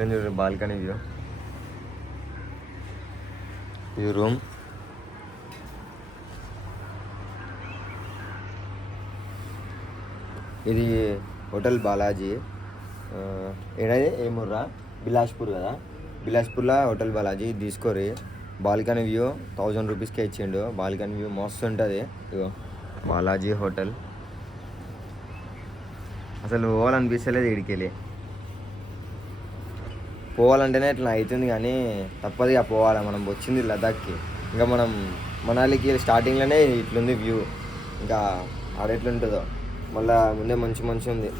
ఎట్లా చూడండి balcony view. ఈ రూమ్. ఇది హోటల్ బాలాజీ. ఏడాది? ఏడది ఏముర్రా బిలాస్పూర్ కదా? బిలాస్పూర్లో హోటల్ బాలాజీ. తీసుకోరి బాల్కనీ వ్యూ థౌజండ్ రూపీస్కే ఇచ్చిండు. బాల్కనీ వ్యూ మస్తు ఉంటుంది. ఇగో బాలాజీ హోటల్. అసలు పోవాలనిపిస్తలేదు ఇడికెళ్ళి. పోవాలంటేనే ఇట్లా అవుతుంది కానీ తప్పదు ఇక పోవాలి. మనం వచ్చింది లదాఖ్కి ఇంకా మనం మనాలికి స్టార్టింగ్లోనే ఇట్లుంది వ్యూ. ఇంకా ఆడ ఎట్లుంటుందో. మళ్ళా ముందే మంచి మంచి ఉంది.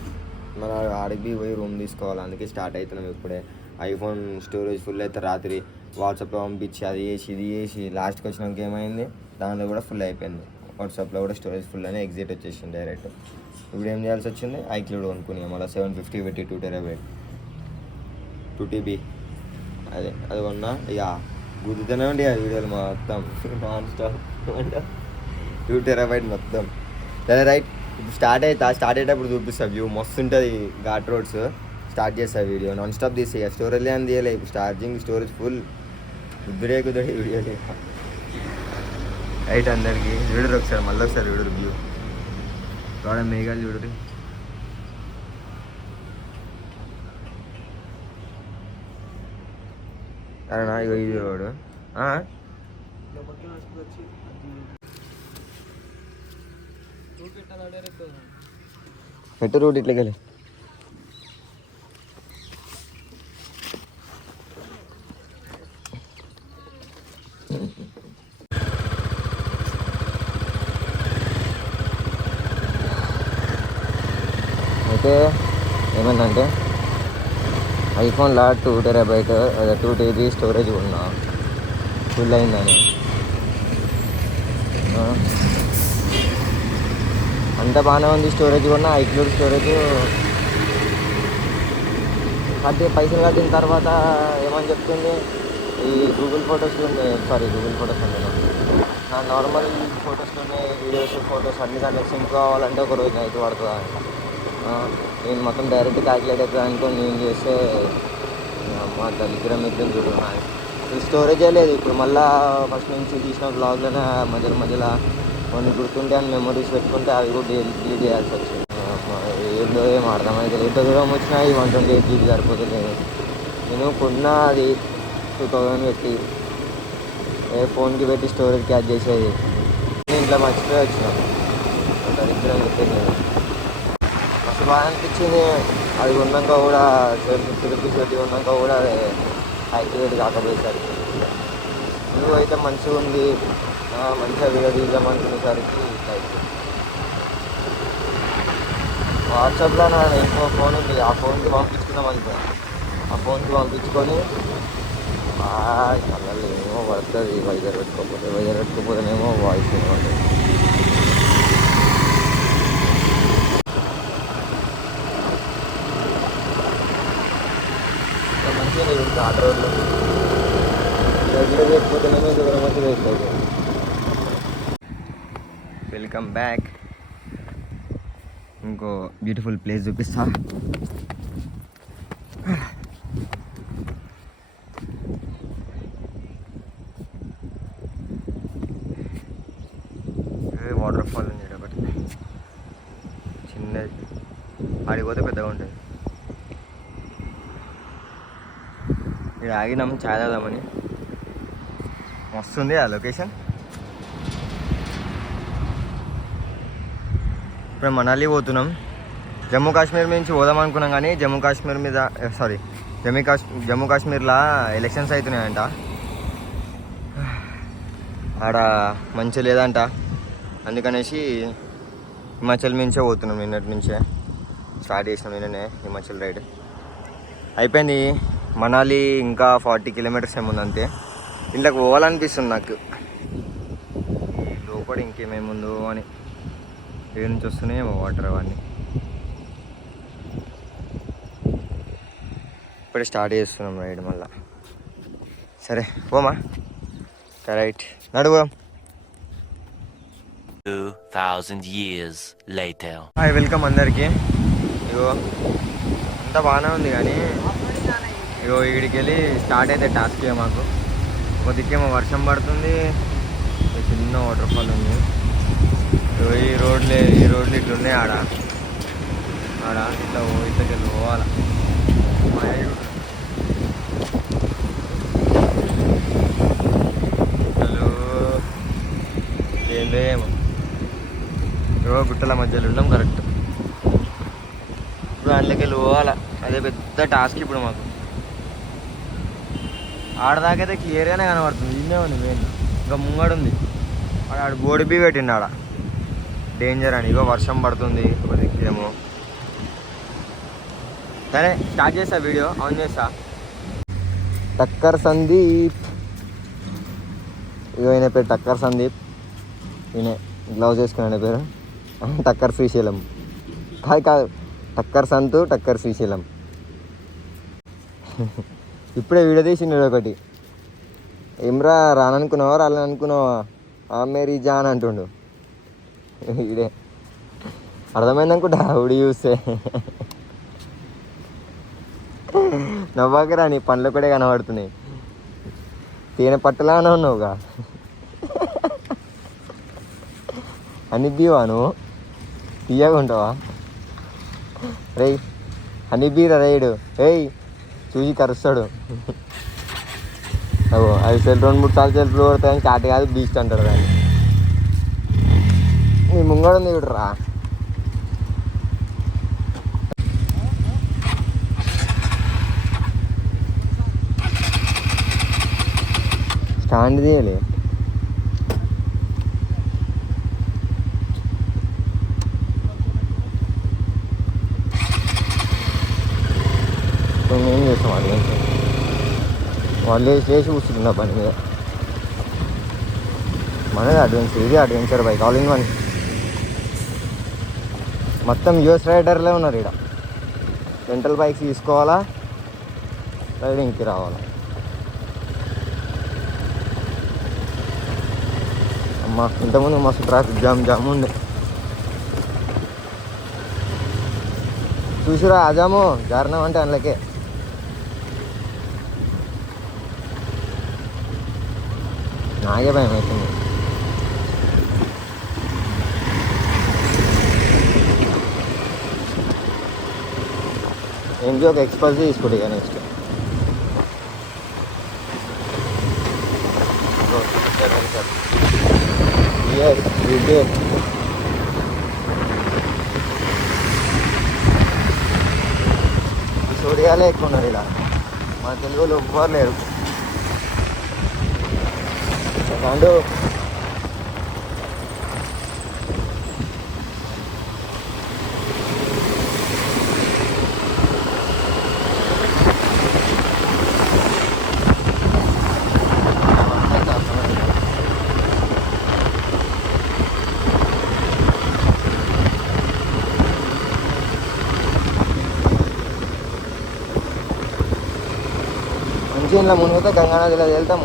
మన ఆడికి పోయి రూమ్ తీసుకోవాలి. అందుకే స్టార్ట్ అవుతున్నాం ఇప్పుడే. ఐఫోన్ స్టోరేజ్ ఫుల్ అయితే రాత్రి వాట్సాప్లో పంపించి అది చేసి ఇది చేసి లాస్ట్కి వచ్చినాక ఏమైంది? దానిలో కూడా ఫుల్ అయిపోయింది. వాట్సాప్లో కూడా స్టోరేజ్ ఫుల్ అని ఎగ్జిట్ వచ్చేసింది డైరెక్ట్. ఇప్పుడు ఏం చేయాల్సి వచ్చింది? ఐక్లూడ్ కొనుక్కుని మళ్ళీ సెవెన్ ఫిఫ్టీ పెట్టి టూ టెరాబైట్. Two TB. అదే అది కొన్నా. ఇక గుద్దుతూనే ఉండి ఆ వీడియోలు మొత్తం. నాన్ స్టాప్ టూ టెరాబైట్ మొత్తం. సరే రైట్. ఇప్పుడు స్టార్ట్ అవుతా స్టార్ట్ అయ్యేటప్పుడు చూపిస్తా వ్యూ మస్తు ఉంటుంది ఘాట్ రోడ్స్. స్టార్ట్ చేస్తా వీడియో. నాన్ స్టాప్ తీసి స్టోరేజ్ అని తీయలే. ఛార్జింగ్ స్టోరేజ్ ఫుల్ కుదిరే కుదిరే వీడియో రైట్ అందరికీ. చూడరు ఒకసారి మళ్ళీ ఒకసారి చూడరు వ్యూ వాడ మేఘాలు చూడరు అరేనా ఇగో ఇది వాడు ఆ? పెట్టు రూట్ ఇట్లకి వెళ్ళి అయితే ఏమైందంటే ఐఫోన్లో టూ టెరాబైట్ అదే టూ టీబీ స్టోరేజ్ ఉన్నా ఫుల్ అయిందని. అంత బాగానే ఉంది స్టోరేజ్ కూడా ఐక్లూడ్ స్టోరేజ్. కట్టి పైసలు కట్టిన తర్వాత ఏమని చెప్తుంది? ఈ Google photos sorry Google photos అంటే నా నార్మల్ ఫొటోస్లోనే వీడియోస్ ఫొటోస్ అన్ని దాంట్లో సింక్ కావాలంటే ఒక రోజు నైట్ పడుతుంది అంట నేను మొత్తం డైరెక్ట్ క్యాలిక్యులేట్ అవుతుంది అనుకోని నేను చేస్తే మా దరిద్రం ఇద్దరు చూడు ఇది స్టోరేజే లేదు. ఇప్పుడు మళ్ళా ఫస్ట్ నుంచి తీసిన బ్లాగ్లోనే మధ్యలో మధ్యలో కొన్ని గుర్తుంటే అని మెమరీస్ పెట్టుకుంటే అవి కూడా డిలీట్ చేయాల్సి వచ్చింది. ఏందో ఏం అర్థమైతే ఎంత దూరం వచ్చినా ఈ వన్ ట్వంటీ ఎయిట్ జీబీ సరిపోతుంది నేను కొన్న అది టూ థౌజండ్ పెట్టి ఏ ఫోన్కి పెట్టి స్టోరేజ్ క్యాచ్ చేసేది. ఇంట్లో మర్చిపోయి వచ్చినాను దరిద్రం చెప్పింది. నేను మస్తు బాగా అనిపించింది అది ఉన్నాక కూడా సెవెన్ ఫిఫ్టీ ఉన్నాక కూడా అది యాక్టివేట్ కాకపోయేసరికి. వ్యూ అయితే మంచిగా ఉంది మంచిగా వీడియో తీద్దాం అనుకునేసరికి అయిపోయింది. వాట్సాప్లో నా ఇంకో ఫోన్ ఉంది. ఆ ఫోన్కి పంపించుకుందాం అనుకో ఆ ఫోన్కి పంపించుకొని మళ్ళీ ఏమో పడుతుంది వైజర్ పెట్టుకోకపోతే వైజర్ పెట్టుకోకపోతేనేమో వాయిస్ ఏమో రోడ్లు దూరం వచ్చి వేస్ట్ అవుతుంది వెల్కమ్ బ్యాక్ ఇంకో బ్యూటిఫుల్ ప్లేస్ చూపిస్తా. వాటర్ ఫాల్ ఉంది ఒకటి చిన్నది. ఆడిపోతే పెద్దగా ఉంటుంది. ఇక్కడ ఆగినాం చాయ్ తాగుదామని మస్తుంది ఆ లొకేషన్ ఇప్పుడు మనాలి పోతున్నాం. జమ్మూ కాశ్మీర్ నుంచి పోదాం అనుకున్నాం కానీ జమ్మూ కాశ్మీర్ మీద సారీ జమ్మూ కాశ్ జమ్మూ కాశ్మీర్లో ఎలక్షన్స్ అవుతున్నాయంట ఆడ మంచి లేదంట. అందుకనేసి హిమాచల్ నుంచే పోతున్నాం నిన్నటి నుంచే. స్టార్ట్ చేసినాం నిన్ననే హిమాచల్ రైడ్. అయిపోయింది. మనాలి ఇంకా ఫార్టీ కిలోమీటర్స్ ఏముంది అంతే. ఇంట్లోకి పోవాలనిపిస్తుంది నాకు. ఈ లోపల ఇంకేమేముందో అని. ఏ నుంచి వస్తున్నాయేమో వాటర్ అవన్నీ. ఇప్పుడే స్టార్ట్ చేస్తున్నాం రైడ్ మళ్ళా. సరే పోమా? రైట్ నడువు 2,000 years later. హాయ్ వెల్కమ్ అందరికీ. ఇగో అంతా బాగానే ఉంది కానీ ఇగో ఇక్కడికి వెళ్ళి స్టార్ట్ అయితే టాస్క్ మాకు. ఒక దిక్కేమో వర్షం పడుతుంది. చిన్న వాటర్ ఫాల్ ఉంది. ఇగో ఈ రోడ్లే ఈ రోడ్లు ఇట్లా ఉన్నాయి ఆడ. ఆడ ఇట్లా ఇట్లకి వెళ్ళి పోవాలి. ఏమో. గుట్టల మధ్యలో ఉన్నాం కరెక్ట్ ఇప్పుడు అందులోకి వెళ్ళి పోవాలా. అదే పెద్ద టాస్క్ ఇప్పుడు మాకు. ఆడదాకైతే క్లియర్గానే కనబడుతుంది. ఇన్నే ఉంది మెయిన్ ఇంకా ముంగడు ఉంది. ఆడ ఆడు గోడిపి పెట్టిండు ఆడ. డేంజర్ అని. ఇగో వర్షం పడుతుంది. ఏమో సరే స్టార్ట్ చేస్తా వీడియో ఆన్ చేస్తా. టక్కర్ సందీప్. ఇగో ఈయన పేరు టక్కర్ సందీప్. ఈయన గ్లౌజ్ వేసుకున్నాడు పేరు. టక్కర్ శ్రీశైలం. కాదు కాదు. టక్కర్ సంతు టక్కర్ శ్రీశైలం. ఇప్పుడే వీడియో తీసిండు ఒకటి. ఏమ్రా రాననుకున్నావా రాలనుకున్నావా ఆ మేరీ జాన్ అంటుండు. ఇదే. అర్థమైందనుకుంటా ఉడి చూస్తే. నవ్వాకరా నీ పండ్లు కూడా కనబడుతున్నాయి. తేనె పట్టలానే ఉన్నావుగా. అని నువ్వు? తీయగా ఉంటావా రేయ్ హనీ రైడు ఏయ్ చూసి కరుస్తాడు. అగో అది సెల్ రెండు మూడు సార్లు సెల్ఫ్లు కొడతాయని కాట కాదు బీస్ట్ అంటాడు దాన్ని. మీ ముంగడు ఉంది చూడు రా. స్టాండ్ తీయాలి. మేము ఏం చేస్తాం వాళ్ళు చేసి కూర్చుంటున్నా పని మీద. మనది అడ్వెంచర్ ఇది adventure bike all in one మొత్తం యూఎస్ రైడర్లే ఉన్నారు ఇక్కడ రెంటల్ బైక్స్ తీసుకోవాలా? రైడింగ్కి రావాలా? అమ్మా ఇంతకుముందు మస్తు ట్రాఫిక్ జామ్ జామ్ ఉంది చూసిరా ఆజాము జారణం అంటే అందులోకే. నాకే భయం అవుతుంది ఏంటి ఒక ఎక్స్పల్స్ తీసుకుంటే ఇక నెక్స్ట్ Yes, we did. సూర్యాలే ఎక్కువ ఉన్నారు ఇలా మా తెలుగులో ఎవ్వరు లేరు కాండు మంచి ఇంట్లో మునిగితే గంగా నదిలో వెళ్తాం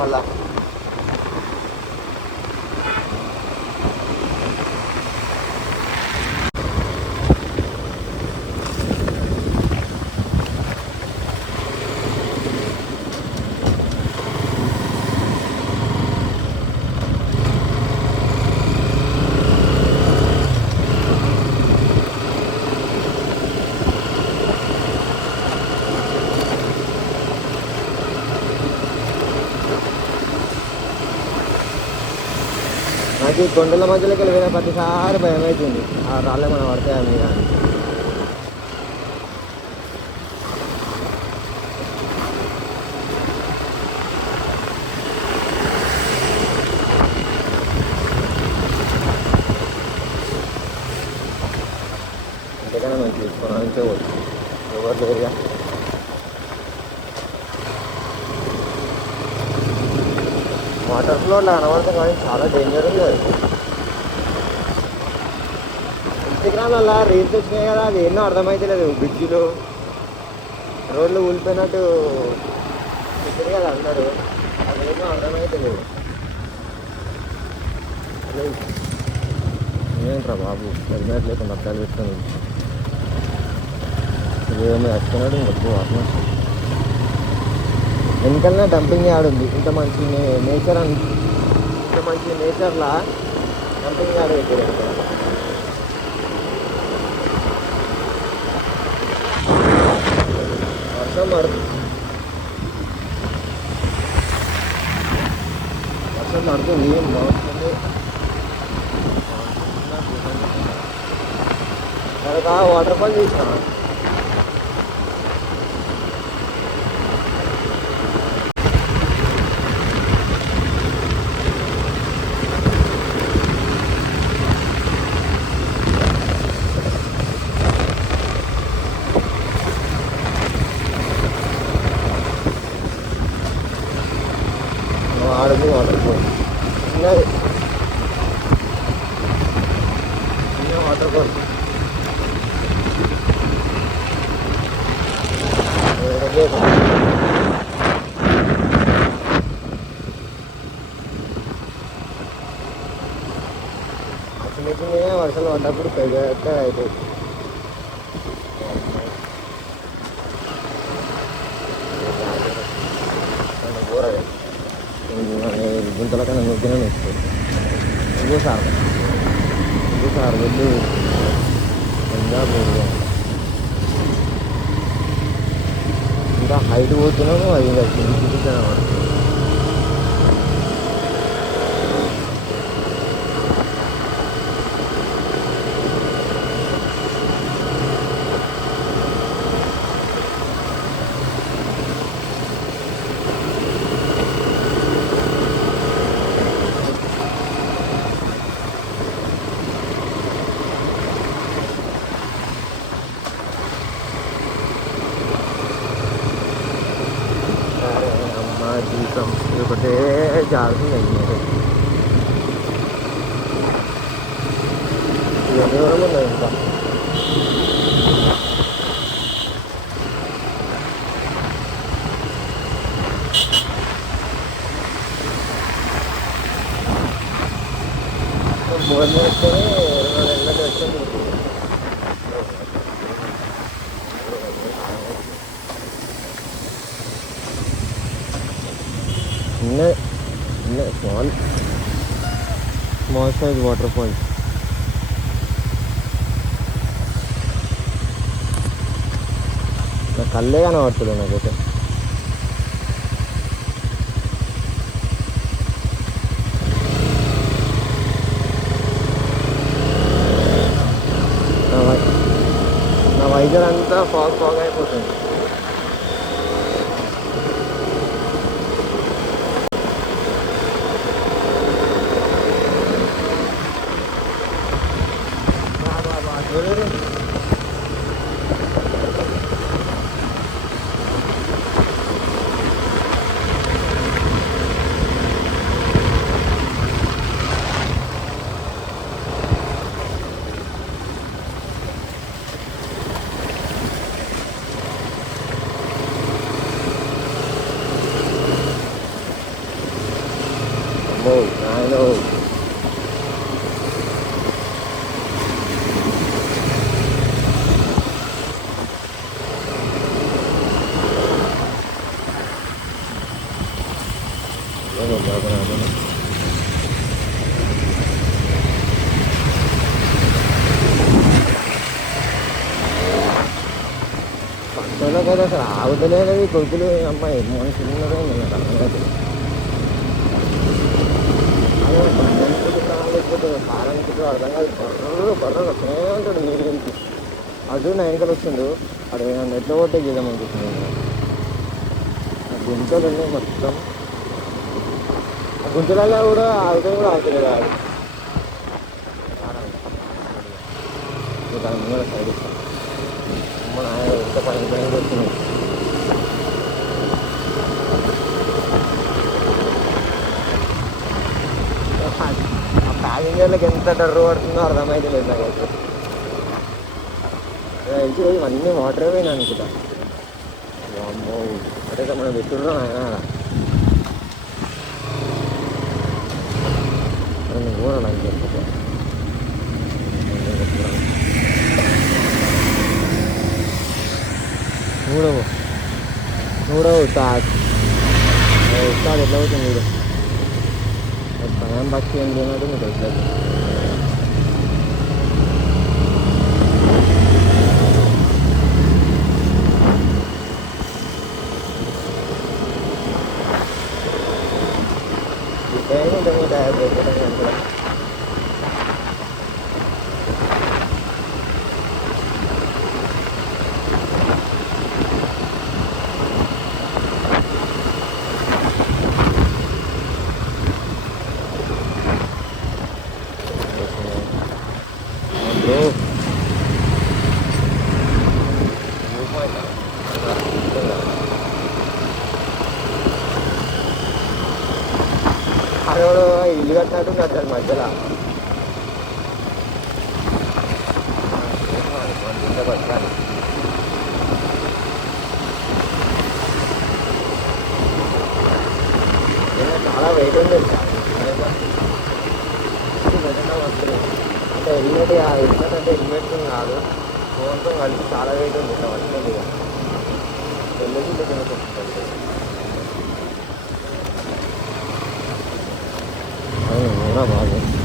ప్రతి కొండల మధ్యలోకి వెళ్ళిన ప్రతిసారి భయం అవుతుంది. ఆ రాళ్ళే మనం పడతాయని కానీ అంతకన్నా మనం తీసుకున్నాను అంతే ఎవరు లేరుగా వాటర్ ఫ్లో కానీ చాలా డేంజర్ ఉంది అది. ఇన్స్టాగ్రామ్ అలా రీల్స్ వచ్చినాయి కదా అది ఎన్నో అర్థమైతే లేదు బ్రిడ్జిలు. రోడ్లు ఊలిపోయినట్టు ఇద్దరు కదా అన్నారు అది ఏమో అర్థమైతే లేదు. ఏంట్రా బాబు హెల్మెట్ లేకుండా అర్థాలు పెట్టుకుని ఏమో వస్తున్నాడు ఇంకొక వాసన. వస్తుంది. డంపింగ్ యాడ్ ఉంది. ఇంత మంచి నేచర్ అని ఇంత మంచి నేచర్లా డంపింగ్ యార్డ్ వర్షం పడుతుంది వర్షం పడుతుంది ఏం బాగుంటుంది? తర్వాత వాటర్ ఫాల్ చూసిన. ఆడుంది వాటర్ ఫాల్ చిన్నది చిన్న వాటర్ ఫాల్ చిన్న చిన్న వర్షాలు పడ్డప్పుడు పెద్ద అవుతాయి గుంతల కన్నా నొక్కిన నొక్కుతుంది ఇంకోసారి ఇంకోసారి వెళ్ళి పంజాబ్ ఇంకా హైట్ పోతున్నాము అది ఇంకా కింది చూపించాను అమ్మ జీవితం ఇది ఒకటే జాగ్రత్త ఇవన్నీ కూడా ఉన్నాయి ఇంకా బోర్ వేసుకొని రెండు నెలలు వచ్చి చిన్న చిన్న small small size waterfalls నా కళ్ళే 我说我不行 కదా అసలు ఆగుతలేదు ఈ కొడుకులు అమ్మాయి మనుషులు ఉన్నారో నేను అర్థం కాదు అదే బండి అర్థం కాదు బర్రలు బర్రలు వస్తూనే ఉంటాడు నీరు అటు నా వెనకాల వచ్చిండు అక్కడ ఎట్లా కొట్టే చేద్దాం అనుకుంటున్నాను ఆ గుంతలు ఉన్నాయి మొత్తం ఆ గుంతలలో కూడా ఆగుతాయి కూడా ఆగుతలేదు ఆడు దాని సైడ్ ఇస్తాను అమ్మ నాయన ఎంత పని పని వచ్చినాయి ఆ ప్యాసింజర్లకు ఎంత డర్రు పడుతుందో అర్థమైతే లేదు నాకైతే తెలిసి రోజు అన్నీ వాటర్ పోయినా అనుకుంటా అమ్మో అంటే మనం పెట్టుర్రా నాయన నేను కూడా నాకు చెప్పుకో చూడవు చూడవు తా ఎట్లా ఎట్లా అవుతుంది వీడు టైం పక్షి ఏం లేనట్టు మీకు ఎట్లా ఏముంటుంది టైర్ ఇల్లు కట్టినట్టు కట్టాడు మధ్యలో బతకాలి చాలా వెయిట్ ఉంది అంటే హెల్మెట్ హెల్మెట్ అంటే హెల్మెట్ కాదు ఫోన్తో కలిసి చాలా వెయిట్ ఉంది ఇట్లా వస్తుంది ఇక వెళ్ళేసి ఇట్లా తినకొస్తుంది అవునా బాగు ఇంకా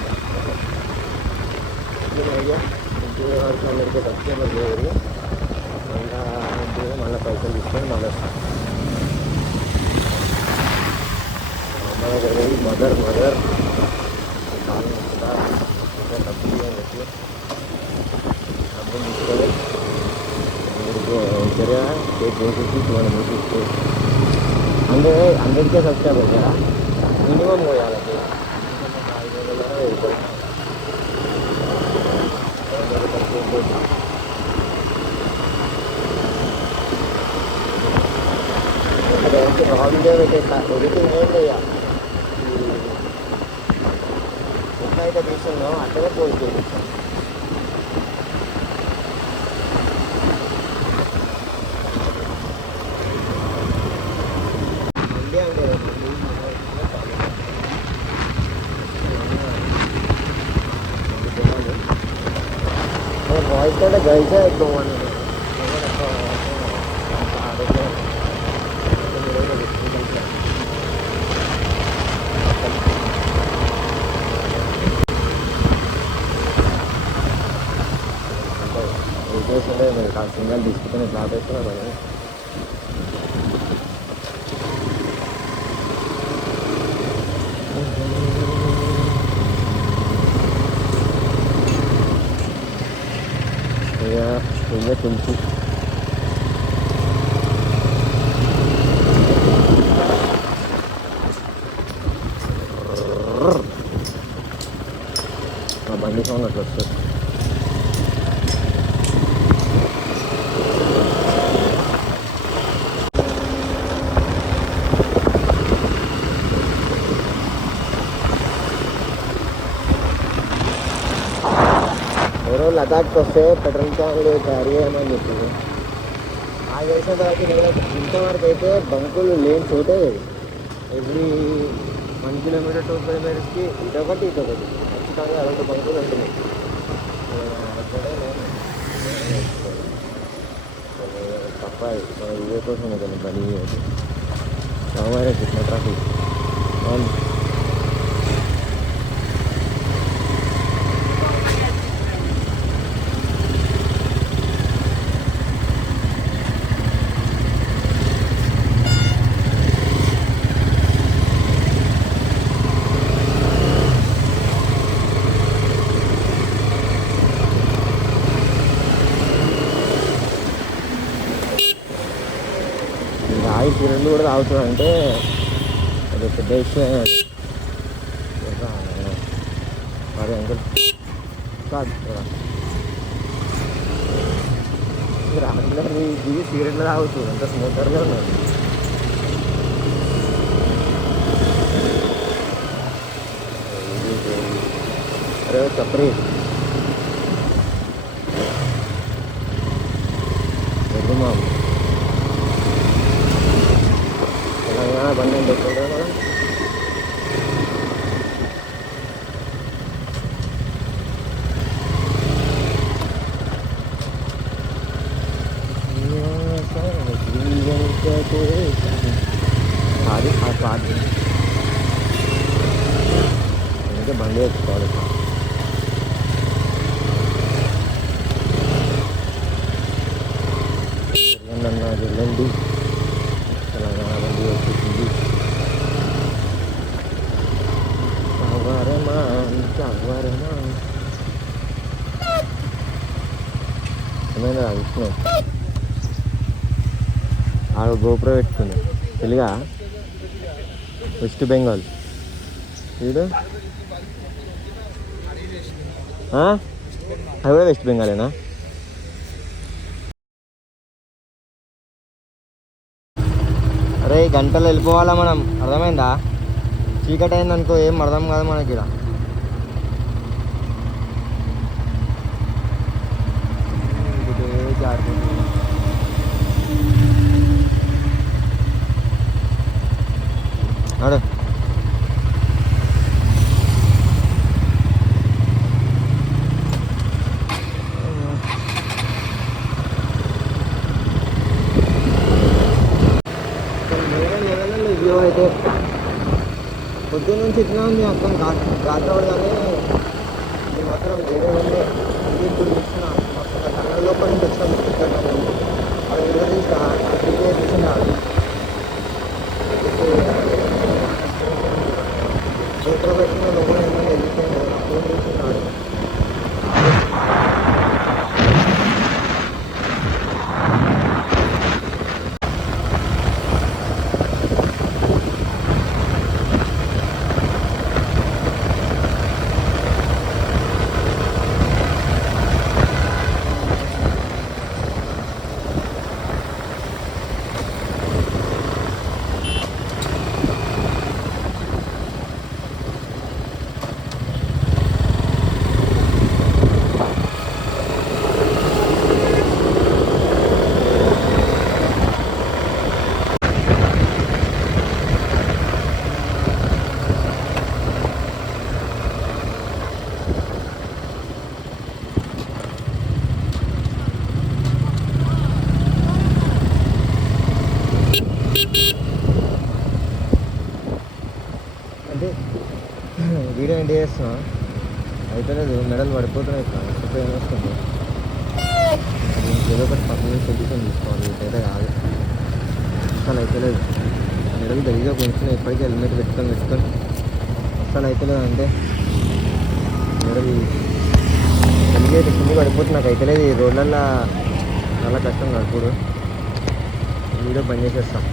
ఐడియా ఇంటి వరకు అందరికీ సబ్స్క్రైబర్ చేయండి మళ్ళీ ఇంటికి మళ్ళీ పైసలు తీసుకొని మళ్ళీ వస్తాం మదర్ మదర్. డబ్బులు అని చెప్పి డబ్బులు తీసుకొని సరిగా కేక్ వేసేసి మనం వేసేసి అంటే మినిమం పోయాలి. giờ thì cả đối với tư hơn đây ạ hôm nay ta đi xong nó hẳn rất buồn cười Hãy subscribe cho kênh Ghiền Mì Gõ Để không bỏ lỡ những video hấp dẫn కాస్త single తీసుకుని drop వేస్తున్నా మరి ఇక ఇంకా కొంచెం ఆ ఎవరో లదాఖ్కి వస్తే పెట్రోల్ ట్యాంకులు క్యారీ చేయమని చెప్పింది నాకు తెలిసిన వరకు నేను ఇంతవరకు అయితే బంకులు లేని చోటే ఎవ్రీ వన్ కిలోమీటర్ టూ కిలోమీటర్స్కి ఇదొకటి ఇదొకటి ఖచ్చితంగా అలాంటి బంకులు ఉంటున్నాయి అక్కడే నేను తప్ప మన ఇదే కోసం కదా బలి సోమవారం కృష్ణ ట్రాఫిక్ అవును ఈ రాయి కూడా కూడా అంటే అది పెద్ద విషయం మరి అంకుల్ కాదు రాకుండా దిగి సిగరెట్లు తాగుతూ అంత స్మోకర్గా ఉన్నాడు అరే చప్పరి వద్దు మాము తెలంగాణ బండి అని పెట్టుకుంటాం మనం అది ఆ పాట అందుకే బండి తెచ్చుకోవాలి నన్ను వెళ్ళండి. తెలంగాణ బండి వచ్చేసింది. చవరమా చవరమా ఏమైనా విష్ణు? ఆడ గోపురం పెట్టుకుంది. తెలుగా వెస్ట్ బెంగాల్ వీడు? అది కూడా వెస్ట్ బెంగాలేనా అరే గంటలు వెళ్ళిపోవాలా మనం? అర్థమైందా? చీకటి అయిందనుకో ఏం అర్థం కాదు మనకి ఇక్కడ. ఇదే నడు వేరే లెవెల్లో వ్యూ అయితే పొద్దున్న నుంచి ఇట్లా ఉంది అర్థం కాకపోవడం కానీ প্রদর্শনের వీడియో ఏంటి చేస్తున్నా అయిపోలేదు మెడల్ పడిపోతున్నాయి ఇక్కడ. ఎక్కడ ఏం వస్తుంది ఏదో ఒకటి పక్కన సొల్యూషన్ తీసుకోవాలి. ఇదైతే కాదు. అసలు అయిపోలేదు మెడల్ గదిగా కొంచెం ఎప్పటికీ హెల్మెట్ పెట్టుకొని పెట్టుకొని. అసలు అయిపోలేదు అంటే మెడల్ కలిగే కింద పడిపోతుంది. నాకు అయిపోలేదు ఈ రోడ్లల్లో చాలా కష్టం నడుపుడు వీడియో బంద్ చేసేస్తాం.